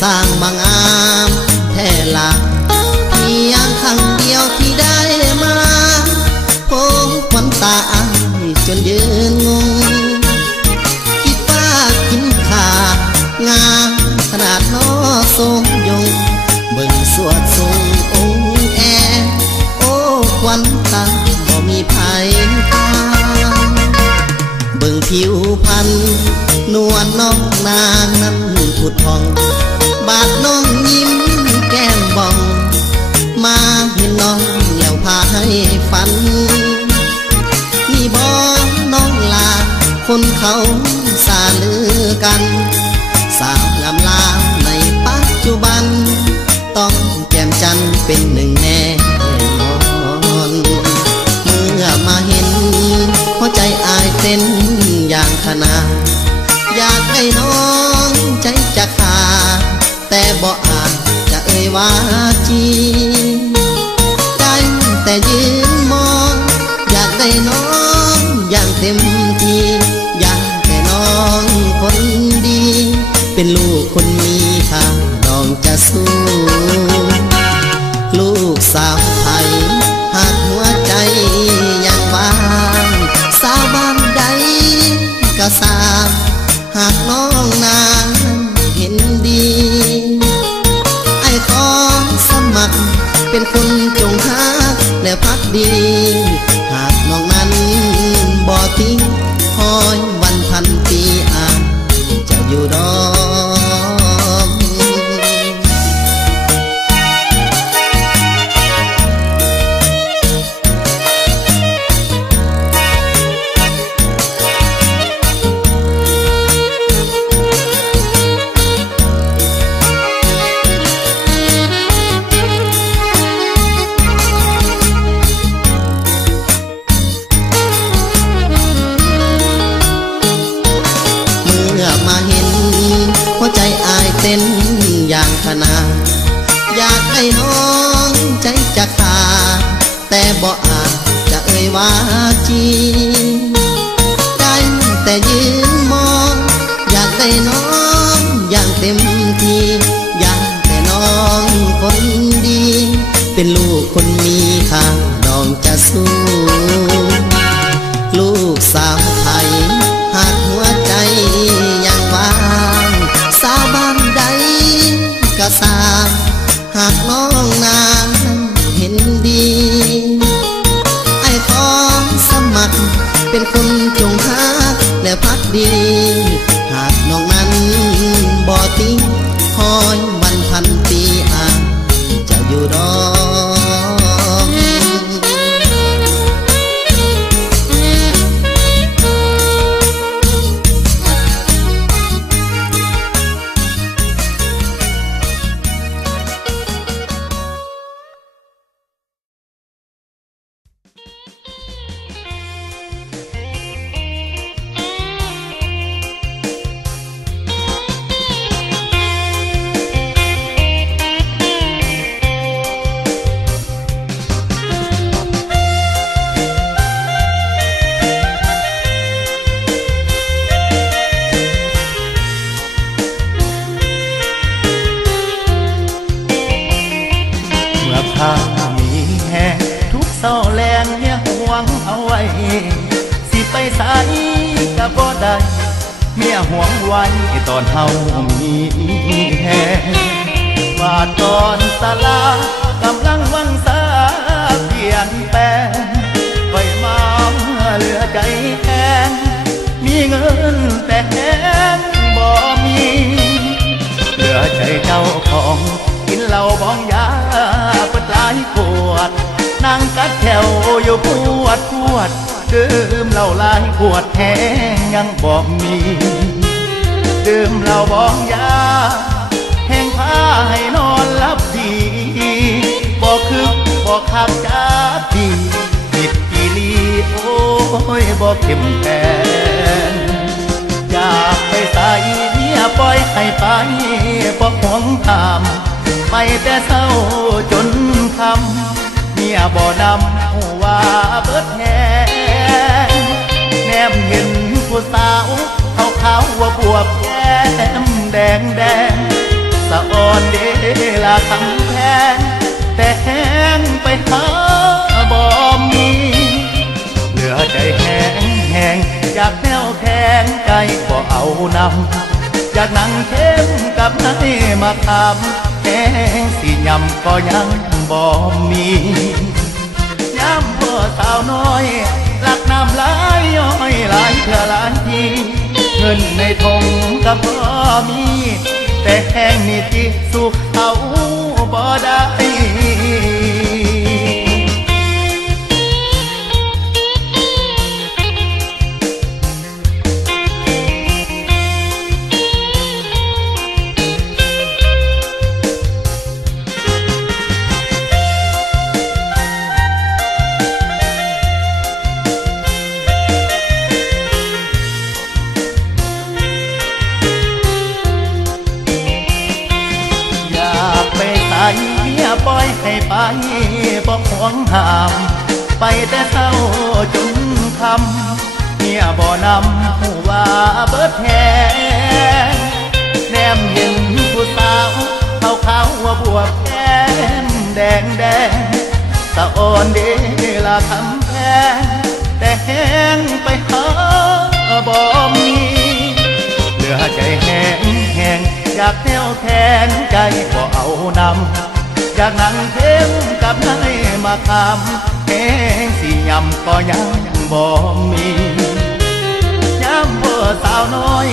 สร้างบางอามแท่ละเพียงครั้งเดียวที่ได้มาพบควันตาอ้ายจนยืนงงคิดว่ากินขางามขนาดน้อทรงยงเบิ่งสวดทรงองค์แอโอ้ควันตาบ่มีภัยตาเบิ่งผิวพรรณนวลน้องนางนั้นผุดผ่องบาดน้องยิ้มแก้มบองมาเห็นน้องแล้วพาให้ฝันนี่บ่น้องลาคนเขาสาลือกันสาวงามลามในปัจจุบันต้องแก้มจันเป็นหนึ่งแน่นอนเมื่อมาเห็นหัวใจอายเต้นอย่างขนาดอยากให้น้องใจจะขาดแต่บ่อาจจะเอ่ยว่าจีได้แต่ยืนมองอยากได้น้องอย่างเต็มที่อยากแต่น้องคนดีเป็นลูกคนมีค่าน้องจะสู้ลูกสาวไทยหากหัวใจยังว่างสาวบ้านใดก็สาวหากน้องนางเห็นดีไอ้ขอสมัครเป็นคนจงฮักและพักดีหากน้องนั้นบ่ทิ้งคอยวันพันปีอาจจะอยู่ดอกมาเห็นหัวใจอายเต้นอย่างขนาดอยากให้น้องใจจะขาดแต่บ่อาจจะเอ่ยว่าจีได้แต่ยืนมองอยากได้น้องอย่างเต็มที่อยากแต่น้องคนดีเป็นลูกคนมีค่าน้องจะสู้ลูกสาวไทยหากหัวใจยังว่างสาวบ้านใดก็สาวหากน้องนางเห็นดีไอ้ขอสมัครเป็นคนจงฮักและพักดีหากน้องนั้นบ่ทิ้งคอยวันพันปีอาจจะอยู่ดอกถ้ามีแห่ทุกเศร้าแรงเนี่ยห่วงเอาไว้สิไปใส่ก็บ่ได้เมียห่วงไว้ตอนเฮามีแห่ว่าตอนสลากำลังวังสาเปลี่ยนแปลงไว้มาเหลือใจแห้งมีเงินแต่แห้งบ่มีเหลือใจเจ้าของกินเหล้าบองยาเปิดหลายขวดนั่งกัดแถวอยู่ปวดดื่มเหล้าหลายขวดแห้งยังบอกมีดื่มเหล้าบองยาแห้งพาให้นอนหลับดีบอกคือบอกขับจ้าดีผิดกีรีโอ้ยบอกเข้มแข็งอยากไปใส่เนี่ยปล่อยให้ไปบอกห่วงทำไปแต่เศร้าจนคำเมียบ่นำว่าเบิดแหงแนมเห็นผู้สาวขาวว่าบวบแก้มแดงสะอ อนเดลาคำแพงแต่แห้งไปหาบ่มีเหลือใจแห้งอยากแนวแข็งใจบ่เอานำอยากนั่งเข้มกับนายมาคำแห้งสิยำก็ยังบ่มีย้ำพ่อสาวน้อยหลักน้ำลายย้อยหลายเพื่อหลายทีเงินในทงก็บ่มีแต่แห้งนี่ที่สุขเขาบ่ได้ปล่อยให้ไปบ่ห่วงห้ามไปแต่เช้าจนค่ำเมียบ่นำผู้ว่าเบิดแหงแนมเห็นผู้สาวขาวว่าบวบแก้มแดงสะอ่อนเดลาคำแพงแต่แห้งไปหาบ่มีเหลือใจแห้งอยากแนวแทนใจบ่เอานำอยากนั่งเข้มกับนายมาคำแห้งสิยำก็ยังบ่มีย้ำพ่อสาวน้อย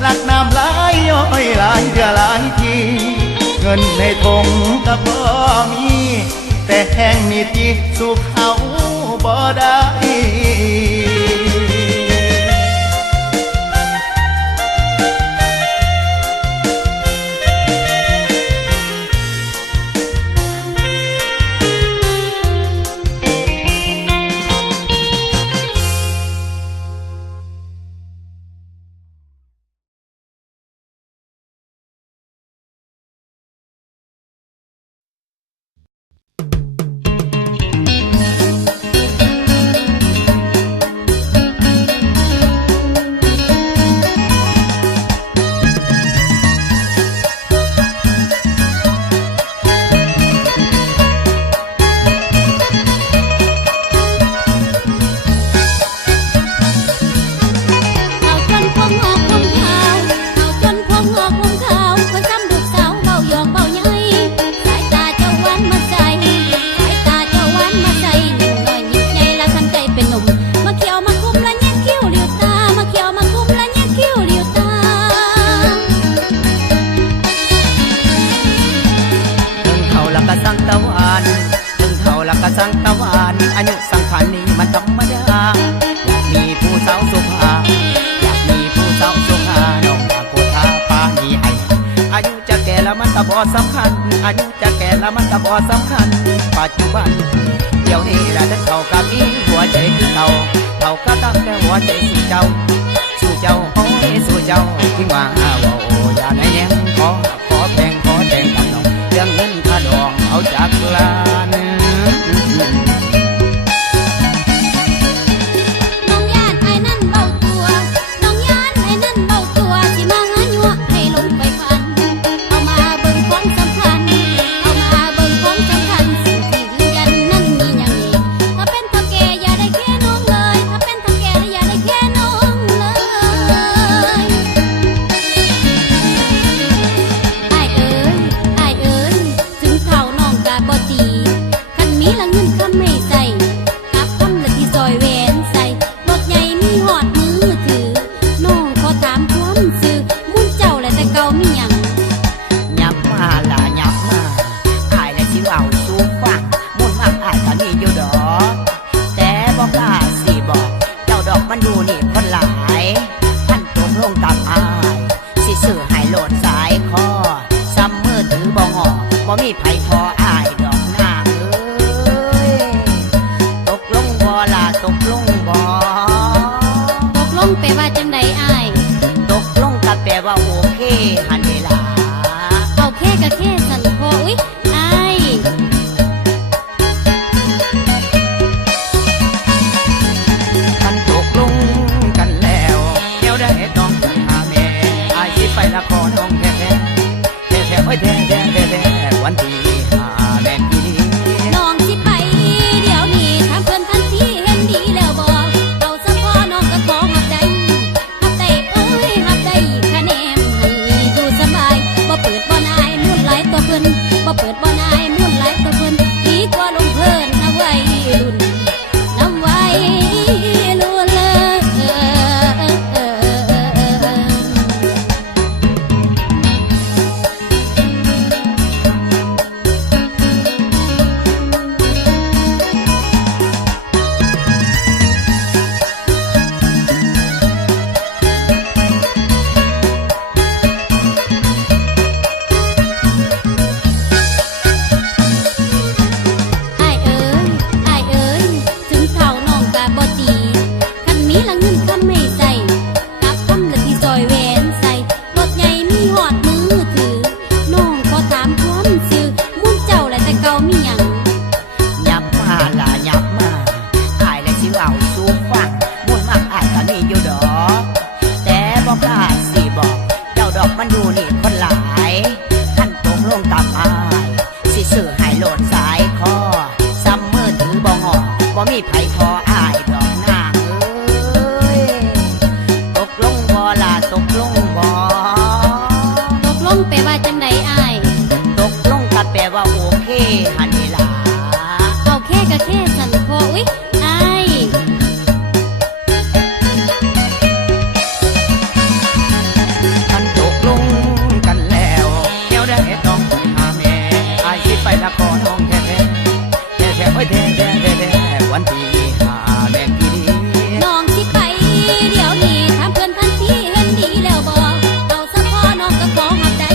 หลักน้ำลายย้อยหลายเดือหลายทีเงินในทงก็บ่มีแต่แห้งนี่ที่สุขเอาบ่ได้สังตะวันอายุสังขารนี้มันธรรมดาอยากมีผู้สาวสุภาอยากมีผู้สาวสุภาน้องอยากผู้ท้าป้ามีให้อายุจะแก่แล้วมันก็บ่สำคัญอายุจะแก่แล้วมันก็บ่สำคัญปัจจุบันเดี๋ยวนี้ละเท่ากับมีหัวใจคือเท่าก็ตั้งแต่หัวใจสู่เจ้าโอ้ยสู่เจ้าที่ว่าว่าโอ้อย่าในแนงขอแพงขอแต่งกับน้องเรื่องเงินค่าดองเอาจากลานแท้ ายตัวเพิ่นบ่เปิดบ่นายมุ่นหลายตัวเพิ่นดีกว่าลงเพิ่นนะวัยรุ่นน้ำวัยรุ่นเลย อ้ายเอ๋ยอ้ายเอ๋ยถึงเท่าน้องกะบ่ตีคันมีละเงินคำไม่ใส่กับคำละที่ซอยแหวนใส่รถใหญ่มีหอดมือถือน้องขอถามความซื่อมุ่นเจ้าและแต่เก่ามีหยัง ยับมาล่ะยับมาอายและสิเอาสู่ฟังมุ่นมากอายก็มีอยู่ดอกแต่บ่กล้าสิบอกเจ้าดอกมันดูนี่คนหลายท่านตกลงกับอายสิซื้อให้โหลดสายคอซ้ำมือถือบ่งอบ่มีไผทออายดอกนางเอ้ยตกลงบ่ล่ะตกลงบ่ ตกลงไปว่าจังใดอ้าย ตกลงก็แปลว่าโอเคหันนี่ล่ะ เอาแค่ก็แค่สันพออุ๊ยอ้าย ท่านตกลงกันแล้วเดี๋ยวได้ต้องไปหาแม่อายสิไปละขอน้องแท้แท้แท้โอ้ยแท้แท้แท้แท้วันที่หาแดงอีดี น้องสิไปเดี๋ยวนี้ถามเพิ่นทันทีเห็นดีแล้วบ่เอาซะพอน้องก็ขอหับได้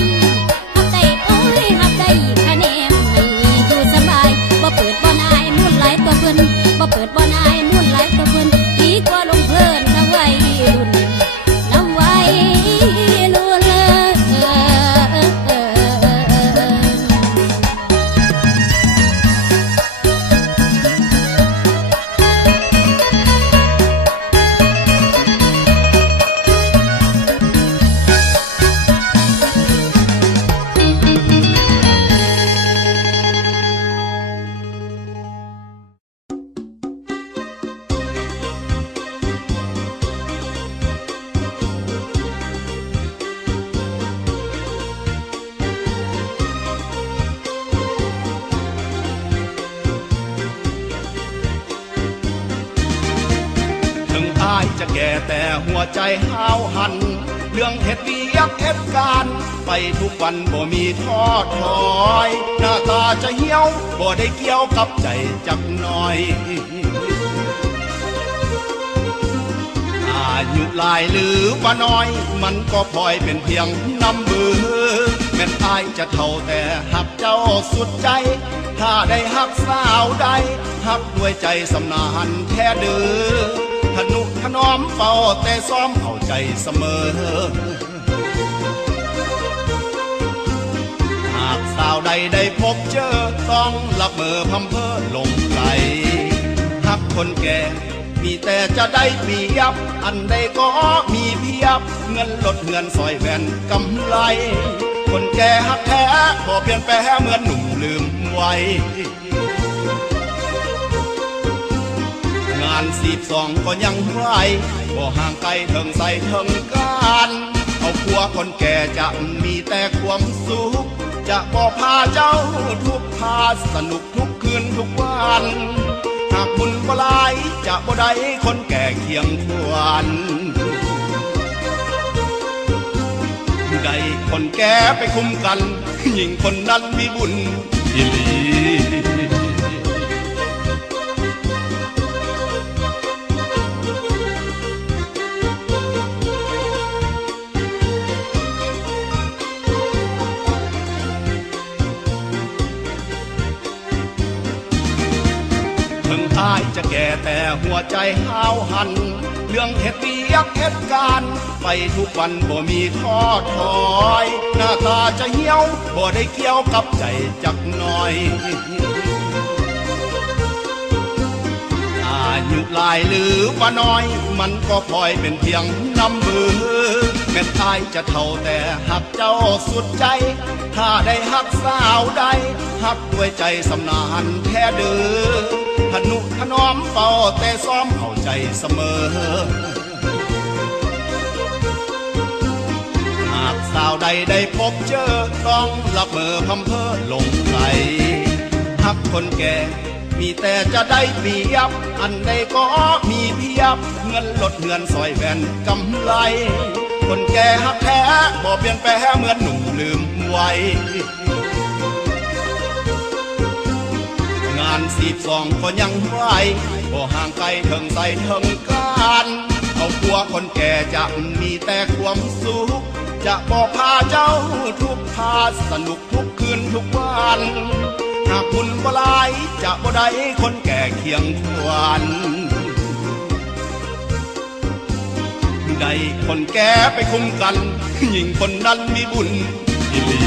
โอ้ยหับได้คะแนนให้อยู่สบายบ่เปิดบ่นายมุ่นหลายตัวเพิ่นบ่เปิดบ่นายมุ่นหลายตัวเพิ่นดีกว่าลงเพิ่นนะวัยรุ่นน้ำวัยรุ่นเลย ถึงอายจะแก่แต่หัวใจห้าวหัน เรื่องเฮ็ดเวียกเฮ็ดการไปทุกวันบ่มีท้อถอย หน้าตาจะเหี่ยวบ่ได้เกี่ยวกับใจจักหน่อย อายุหลายหรือว่าน้อย มันก็พลอยเป็นเพียงน้ำมือแม่นอายจะเท่าแต่หักเจ้าสุดใจ ถ้าได้หักสาวใดหักด้วยใจสำนานแท้เดือทนุถนอมเฝ้าแต่ซ้อมเข้าใจเสมอ หากสาวใดได้พบเจอต้องละเมอพำเพ้อหลงไหลหักคนแก่มีแต่จะได้เปรียบอันใดก็มีเพียบเงินลดเงินซอยแหวนกำไรคนแก่หักแท้พอเปลี่ยนแปลเหมือนหนุ่มลืมไว้งาน42ก็ยังไหวบ่ห่างไกลเถิงใส่เถิงการเอาครัวคนแก่จะมีแต่ความสุขจะบ่พาเจ้าทุกพาสนุกทุกคืนทุกวันหากบุญบ่หลายจะบ่ได้คนแก่เคียงควรได้คนแก่ไปคุมกันยิ่งคนนั้นมีบุญอีหลี ถึงอายจะแก่แต่หัวใจห้าวหัน เรื่องเฮ็ดเวียกเฮ็ดการไปทุกวันบ่มีท้อถอย หน้าตาจะเหี่ยวบ่ได้เกี่ยวกับใจจักหน่อย อายุหลายหรือว่าน้อย มันก็พลอยเป็นเพียงน้ำมือแม่นอายจะเท่าแต่หักเจ้าสุดใจ ถ้าได้หักสาวใดหักด้วยใจสำนานแท้เดือทนุถนอมเฝ้าแต่ซ้อมเข้าใจเสมอ หากส สาวใดได้พบเจอต้องละเมอพำเพ้อหลงไหลหักคนแก่มีแต่จะได้เปรียบอันใดก็มีเพียบเงินลดเงินซอยแว่นกำไรคนแก่หักแท้บ่เปลี่ยนแปลงเหมือนหนุ่มลืมไว้งาน42ก็ยังไหวบ่ห่างไกลเถิงใส่เถิงการเอากลัวคนแก่จะมีแต่ความสุขจะบอกพาเจ้าทุกพาสนุกทุกคืนทุกวันหากคุณบ่หลายจะบ่ได้คนแก่เคียงควันได้คนแก่ไปคุ้มกันยิ่งคนนั้นมีบุญอีหลี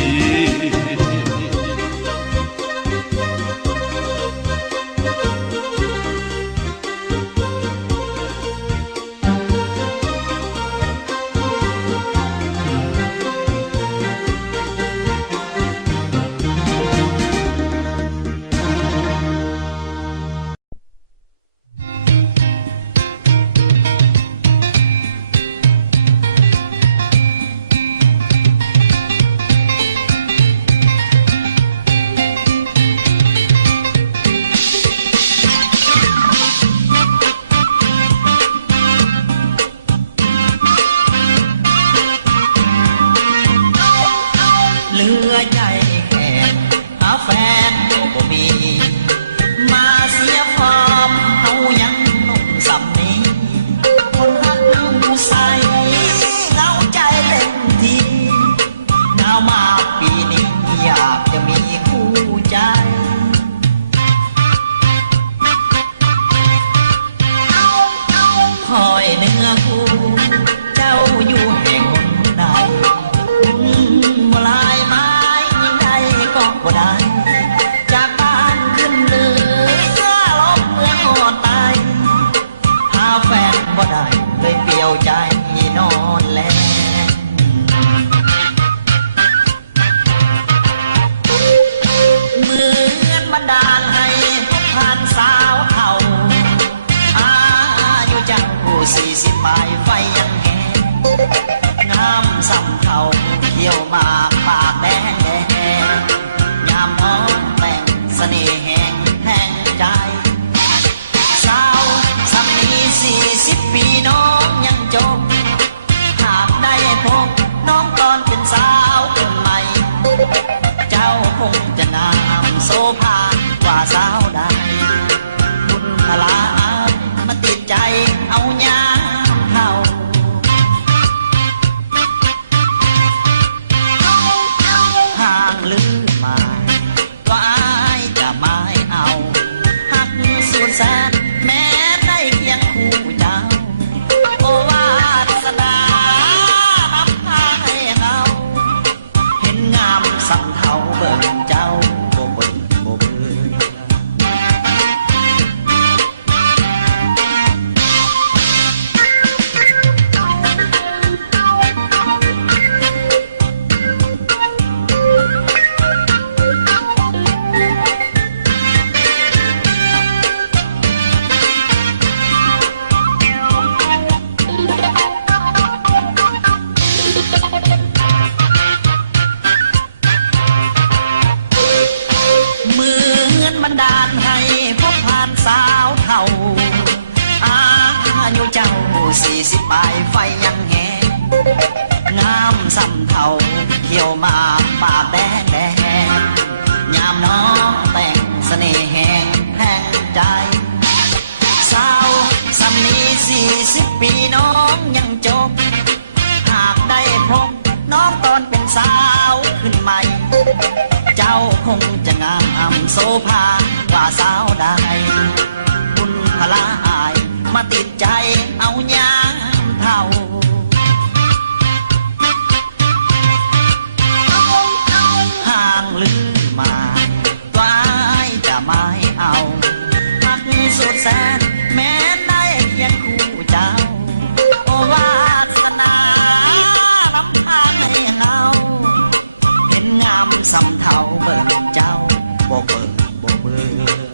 40ปลายไฟยังแหงน้ำซ้ำเท่าเขียวมาปากแดงแดงยามน้องแต่งเสน่ห์แห่งแห่งใจสาวซ้ำนี้40 ปีน้องยังจบหากได้พบน้องตอนเป็นสาวขึ้นใหม่เจ้าคงจะงามโสภากว่าสาวใดบุญพลาอายมาติดใจเอายามเท่าห่างลืมมาตัวอายจะไม่เอาหักสุดแสนแม้ได้เพียงคู่เจ้าโอวาสนาลำทางให้เราเห็นงามสำเท่าเบิ่งเจ้าบ่เบิ่งบ่เบื่อ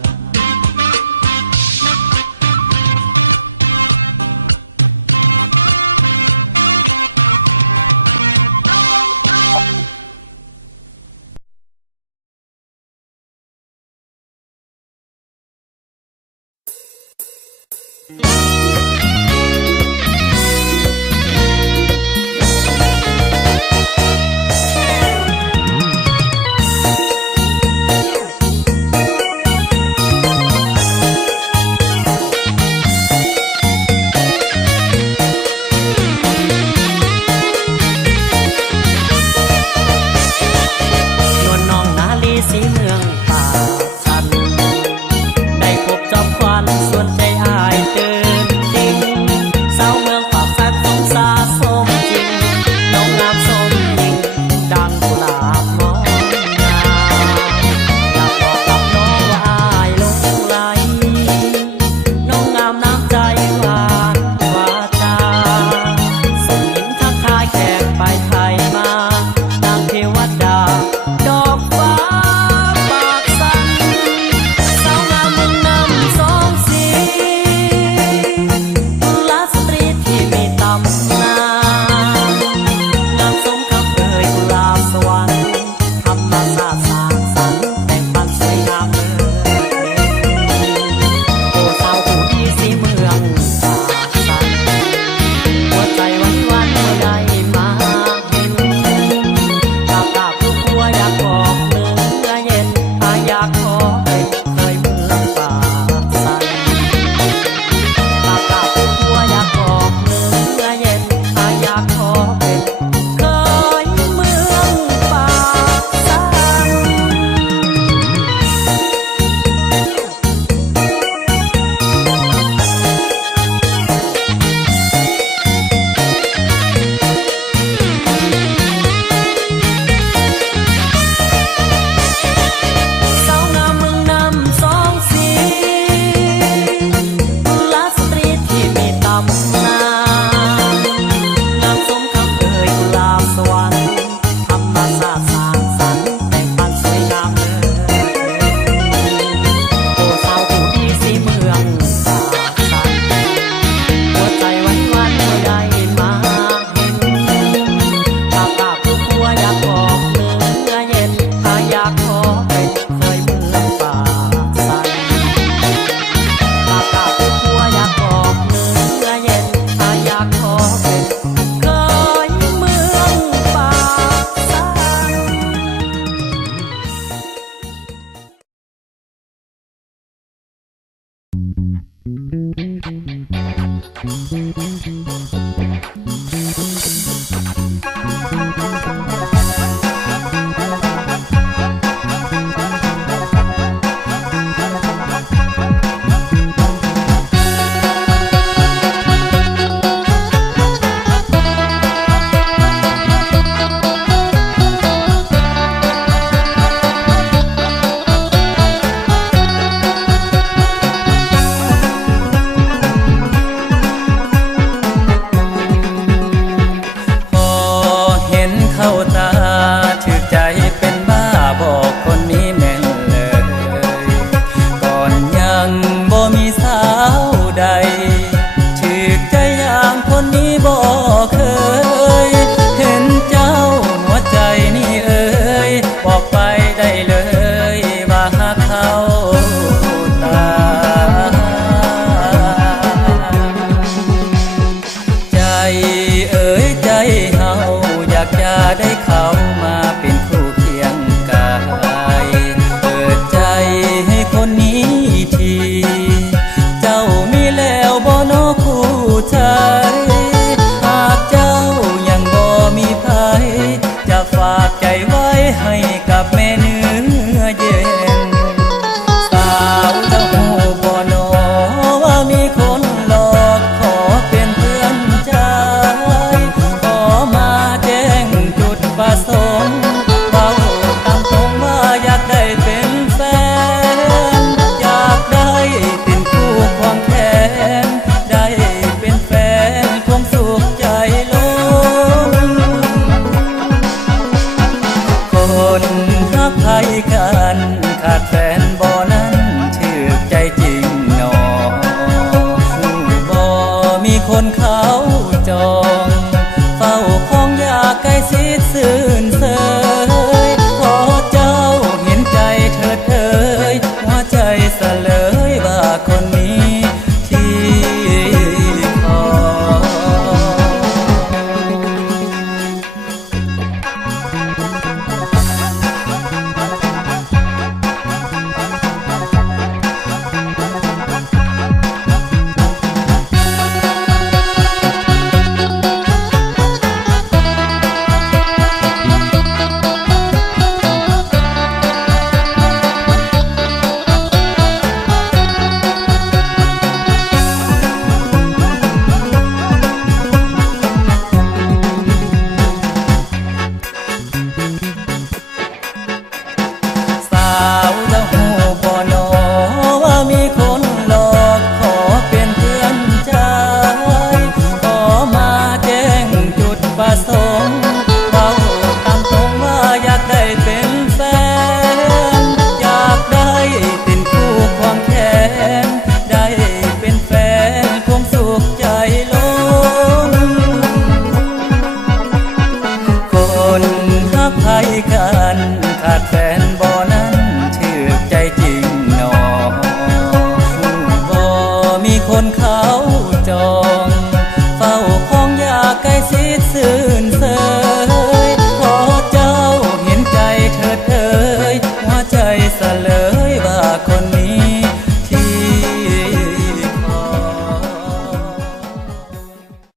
สะเลยว่าคนนี้ที่ นข้า